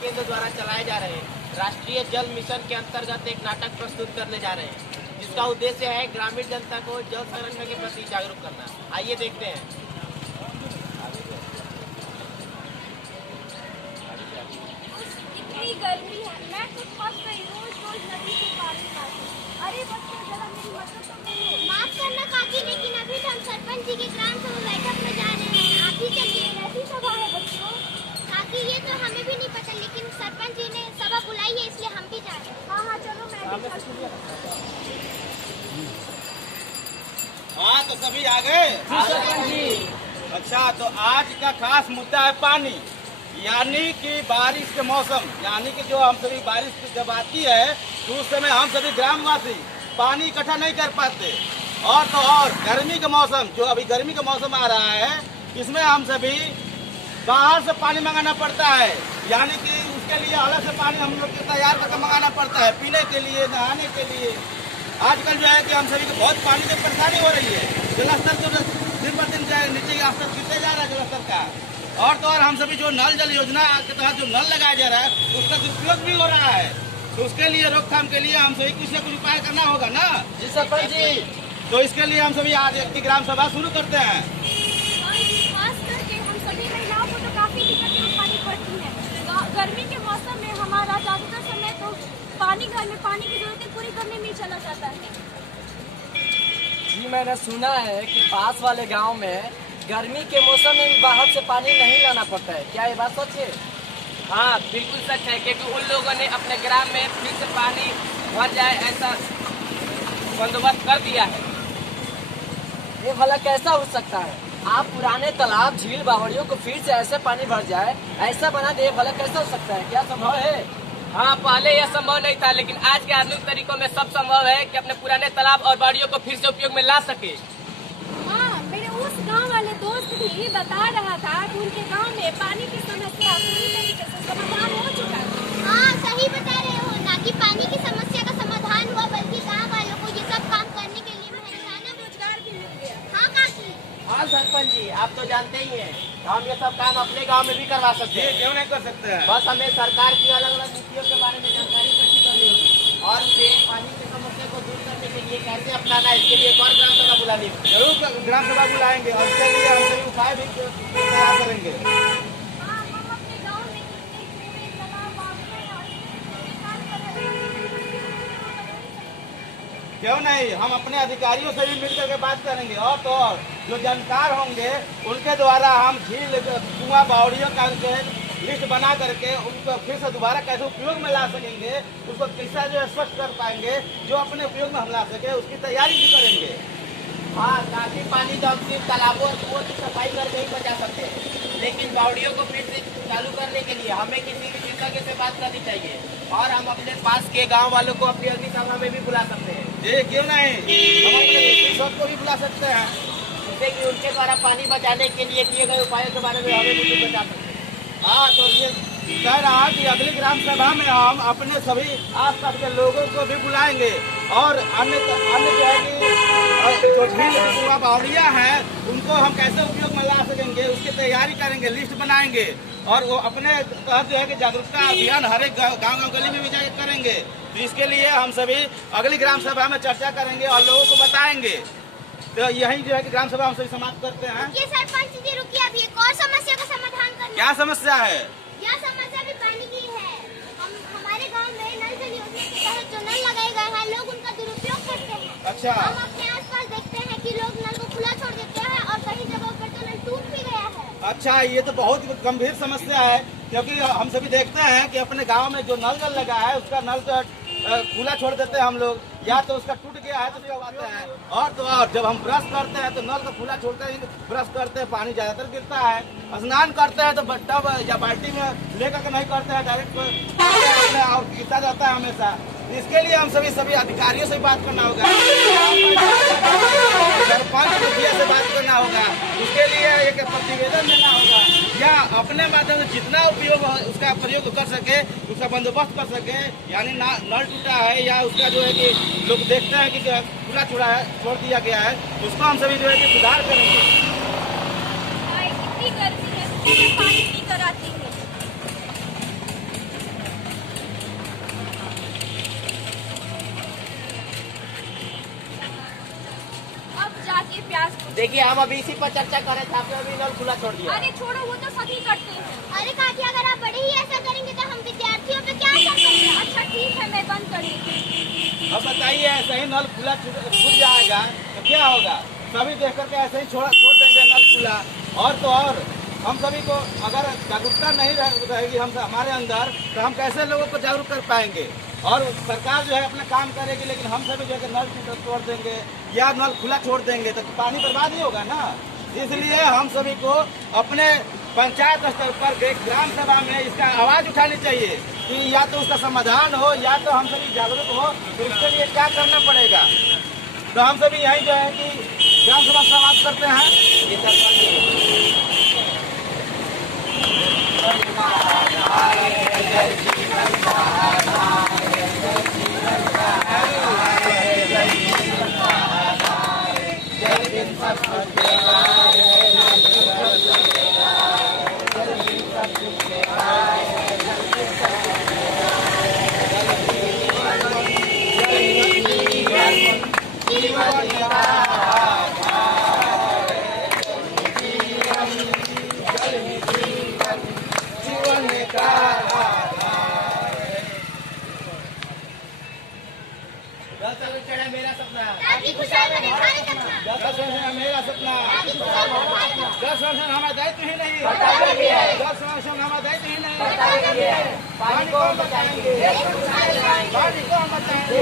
केंद्र द्वारा चलाए जा रहे राष्ट्रीय जल मिशन के अंतर्गत एक नाटक प्रस्तुत करने जा रहे हैं, जिसका उद्देश्य है ग्रामीण जनता को जल संरक्षण के प्रति जागरूक करना। आइए देखते हैं। इतनी गर्मी है, मैं तो फंस गई। रोज नदी से पानी लाती। अरे बच्चों, जरा मेरी मदद तो करो। माफ करना काकी, लेकिन अभी तो हम सरपंच जी के ग्राम सभा बैठक में जा रहे हैं। आप ही चलिए। कैसी सभा है बच्चों? काकी, ये तो हमें भी नहीं पता, लेकिन सरपंच जी ने सभा बुलाई है, इसलिए हम भी जा रहे हैं। हाँ चलो, मैं भी चलती हूँ। हाँ तो सभी आ गए। अच्छा, तो आज का खास मुद्दा है पानी, यानी कि बारिश के मौसम, यानी कि जो हम सभी बारिश जब आती है तो उस समय हम सभी ग्रामवासी पानी इकट्ठा नहीं कर पाते। और तो और गर्मी का मौसम, जो अभी गर्मी का मौसम आ रहा है, इसमें हम सभी बाहर से पानी मंगाना पड़ता है, यानी कि उसके लिए अलग से पानी हम लोग को तैयार करके मंगाना पड़ता है, पीने के लिए, नहाने के लिए। आजकल जो है कि हम सभी को बहुत पानी की परेशानी हो रही है। जलस्तर तो दिन पर दिन नीचे का स्तर गिरते जा रहा है जलस्तर का। और तो और हम सभी जो नल जल योजना के तहत जो नल लगाया जा रहा है उसका दुरुपयोग भी हो रहा है, तो उसके लिए रोकथाम के लिए हम सभी कुछ न कुछ उपाय करना होगा ना जी सरपंच जी। तो इसके लिए हम सभी आज एक ग्राम सभा शुरू करते हैं। खास करके हम सभी महिलाओं को तो काफी दिक्कतें उठानी पड़ती है। गर्मी के मौसम में हमारा ज्यादातर समय तो घर में पानी की जरूरतें पूरी करने में ही चला जाता है। जी, मैंने सुना है कि पास वाले गांव में गर्मी के मौसम में भी बाहर से पानी नहीं लाना पड़ता है। क्या ये बात सच है? हाँ, बिल्कुल सच है, क्योंकि उन लोगों ने अपने ग्राम में फिर से पानी भर जाए ऐसा बंदोबस्त कर दिया है। ये भला कैसा हो सकता है? आप पुराने तालाब, झील, बावड़ियों को फिर से ऐसे पानी भर जाए, ऐसा बना दे, भला कैसा हो सकता है? क्या संभव है? हाँ, पहले यह संभव नहीं था, लेकिन आज के आधुनिक तरीकों में सब संभव है कि अपने पुराने तालाब और बाड़ियों को फिर से उपयोग में ला सके। हाँ, मेरे उस गांव वाले दोस्त भी बता रहा था कि उनके गांव में पानी की समस्या पूरी तरीके से समाधान हो चुका है। हाँ, सही बता रहे हो, ना कि पानी की समस्या का समाधान हुआ, बल्कि गाँव वालों को ये सब काम करने के लिए मेहनताना रोजगार भी मिल गया। हाँ काकी। हाँ सरपंच जी, आप तो जानते ही हैं, हम ये सब काम अपने गांव में भी करवा सकते हैं। क्यों नहीं कर सकते हैं? बस हमें सरकार की अलग अलग नीतियों के बारे में जानकारी इकट्ठी करनी होगी और उसे पानी की समस्या को दूर करने के लिए कैसे अपनाना है, इसके लिए एक और ग्राम सभा बुलानी होगी। जरूर ग्राम सभा बुलाएंगे और उसके लिए हम सभी उपाय भी तैयार करेंगे। हाँ, हम अपने गांव में कितने कुएं, तालाब, बावड़ियां और इतने काम कर रहे हैं। क्यों नहीं, हम अपने अधिकारियों से भी मिलकर के बात करेंगे। और तो और जो जानकार होंगे उनके द्वारा हम झील, कुआं, बावड़ियों का लिस्ट बना करके उनको फिर से दोबारा कैसे उपयोग में ला सकेंगे, उसको कैसा जो है स्वच्छ कर पाएंगे, जो अपने उपयोग में हम ला सके, उसकी तैयारी भी करेंगे। हाँ, काफी पानी तो हम सिर्फ तालाबों और कुओं की सफाई करके ही बचा सकते हैं, लेकिन बावड़ियों को फिर से चालू करने के लिए हमें किसी विशेषज्ञ से बात करनी चाहिए और हम अपने पास के गांव वालों को अपनी अग्नि सभा में भी बुला सकते हैं। जी क्यों नहीं, हम अपने विशेषज्ञ को भी बुला सकते हैं, जिससे कि उनके द्वारा पानी बचाने के लिए किए गए उपायों के बारे में हमें भी कुछ बता सकते हैं। हाँ, तो ये कह रहा कि अगली ग्राम सभा में हम अपने सभी आसपास के लोगों को भी बुलाएंगे और अन्य जो है कि जो झील, कुआं, बावड़ियां हैं उनको हम कैसे उपयोग में ला सकेंगे, उसकी तैयारी करेंगे, लिस्ट बनाएंगे और वो अपने तहत जो है कि जागरूकता अभियान हर एक गाँव गली में भी जाकर करेंगे। तो इसके लिए हम सभी अगली ग्राम सभा में चर्चा करेंगे और लोगों को बताएंगे। तो यही जो है कि ग्राम सभा हम सभी समाप्त करते हैं। ये सरपंच जी रुकिए, अभी एक और समस्या का समाधान करना। क्या समस्या है? यह समस्या भी पानी की है। हमारे गांव में नल जल योजना के तहत जो नल लगाए गए हैं, लोग उनका दुरुपयोग करते हैं। अच्छा। हम अपने आसपास देखते हैं कि लोग नल को खुला छोड़ देते हैं और कई जगहों पर तो नल टूट भी गया है। अच्छा, ये तो बहुत गंभीर समस्या है, क्योंकि हम सभी देखते हैं कि अपने गांव में जो नल जल लगा है उसका नल तो खुला छोड़ देते हैं हम लोग, या तो उसका टूट गया है तो लगवाते हैं। और तो और जब हम ब्रश करते हैं तो नल को खुला छोड़ते हैं, ब्रश करते हैं पानी ज्यादातर गिरता है। स्नान करते हैं तो टब या बाल्टी में लेकर के नहीं करते हैं, डायरेक्ट और गिरता जाता है हमेशा। इसके लिए हम सभी अधिकारियों से बात करना होगा, सरपंच मुखिया से बात करना होगा, उसके लिए एक प्रतिवेदन देना होगा, या अपने माध्यम से जितना उपयोग उसका प्रयोग कर सके, उसका बंदोबस्त कर सके। यानी नल टूटा है या उसका जो है कि लोग देखते हैं कि खुला छोड़ दिया गया है, उसको हम सभी जो है कि सुधार करेंगे। इतनी गर्मी है, पानी पी कर आती है। देखिए हम अभी इसी पर चर्चा कर रहे थे, आपने अभी नल खुला छोड़ दिया। अरे छोड़ो, वो तो सभी करते हैं। अरे काकी, अगर आप बड़े ही ऐसा करेंगे तो हम विद्यार्थियों पे क्या असर पड़ेगा? अच्छा ठीक है, मैं बंद कर देती हूँ। अब बताइए, ऐसे ही नल खुला छूट जाएगा तो क्या होगा? सभी देख करके ऐसे ही छोड़ देंगे नल खुला। और तो और हम सभी को अगर जागरूकता नहीं रहेगी हमारे अंदर, तो हम कैसे लोगों को जागरूक कर पाएंगे? और सरकार जो है अपना काम करेगी, लेकिन हम सभी जो है नल तोड़ देंगे या नल खुला छोड़ देंगे तो पानी बर्बाद ही होगा ना। इसलिए हम सभी को अपने पंचायत स्तर पर ग्राम सभा में इसका आवाज उठानी चाहिए कि या तो उसका समाधान हो या तो हम सभी जागरूक हो। तो इसके लिए क्या करना पड़ेगा? तो हम सभी यही जो है कि ग्राम सभा समाप्त करते हैं। जल संरक्षण है मेरा सपना। काकी खुशहाल बने, हमारा सपना। जल संरक्षण है मेरा सपना। काकी खुशहाल बने, हमारा सपना। जल संरक्षण हमारा दायित्व ही नहीं। जल संरक्षण हमारा दायित्व ही नहीं। पानी को हम बचाएंगे, पानी को हम बचाएंगे।